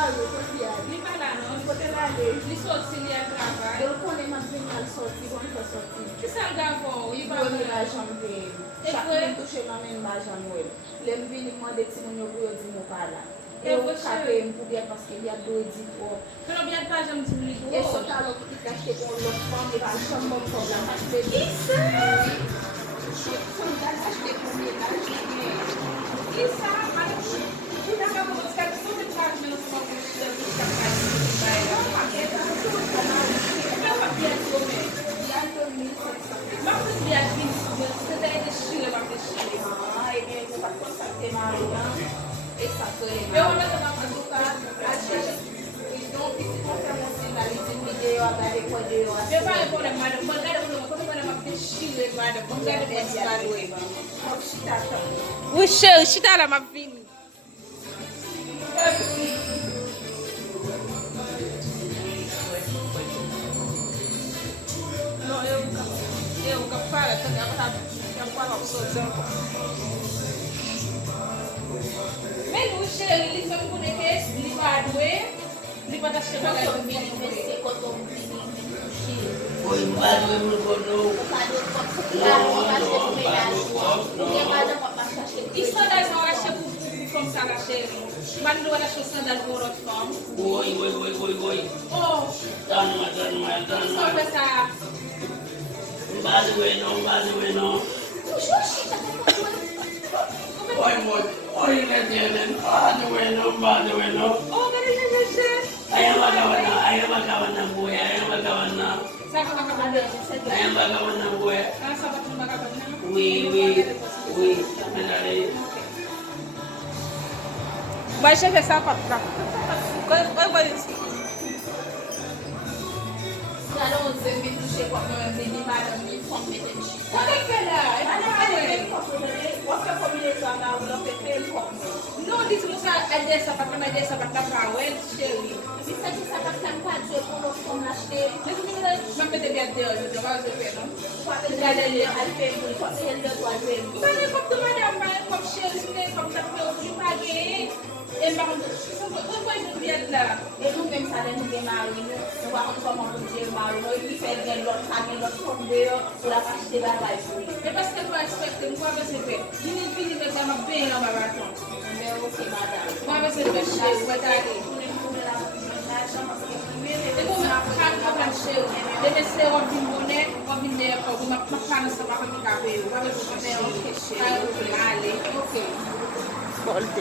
Mario, così Li parla non? potete Li sorti li aggrava. devo pure mantenere al sorti, quanto sorti. Che salgavo? I Due parla. mila janvier. Chaque touche ma même ba janvier. Les vini moi de ti mon yo pour dire mo parla. Et au capé pour bien parce qu'il y a deux dit trop. Però bien pas j'aime tout les Et gros. ce talon qui caché pour l'autre femme et va chambre pour la acheter. Isa! Son gars acheter pour lui acheter. Isa! Tu não acabou de ficar tudo de tarde menos uma coisa de capaz de vai. Não, mas é para tudo canal. Não, mas é comer. Vamos ver aqui, você tem de Chile, vai ter Chile. Ah, e bien, vous pas contacter Maria. Et ça fait. Eu vou levar En tout cas, donc, si on fait mon signal, il dit vidéo, regarder quoi de yo. eu vai embora, mas eu vou dar uma coisa para uma ter Chile, vai dar uma coisa de estar doido. O show, está lá, mas vim. Não, eu capara, também eu falo absolutamente. Mesmo o show, ele foi um boneco, ele vai doer, ele vai dar cheio para ele. Oi, mbalo mkono. Isso não é uma hora from Saracen. Mas não era sandal por outro forma. Oi. Oh, Tanma. só essa. Mbalo bueno. Oi, letienen. Mbalo bueno. Oh, mas Ayama kawana mbuya. Saka makabanda. Ayama kawana mbuya. Asa batun makabanda. Oui. Menale. Vai chegar essa patra. Vai isso. Alors, on s'est mis touché comme un béni, madame, il faut mettre une chic. O que que é? Parce que comme il est en a, on fait faire comme. Não, diz que você é dessa patra para o El Chewi. Il s'agit de ça parce qu'on pas Dieu pour l'autre femme l'acheter. Mas o menino vai meter bien Deus, eu vou fazer pena. Pas de garder à payer pour faut payer le droit de payer. Mas é como tu vai dar mais como Chewi, como tá pelo que paguei. E mas como vai no dia lá? Et nous-mêmes, ça nous démarre, nous voyons comment on démarre, nous lui fait bien l'autre, l'autre femme dehors pour la acheter la baille pour lui. É parce que eu expecto, não vai ser pé. Dini fini que já não bem na barato. Mais ok, madame. Vai ser pé Chewi, vai dar aqui. E como a Chewi, deve ser uma vimbone, uma vindeira, uma pana sama com cabelo. Vai ser pé Chewi. Ok. Ok. Volte.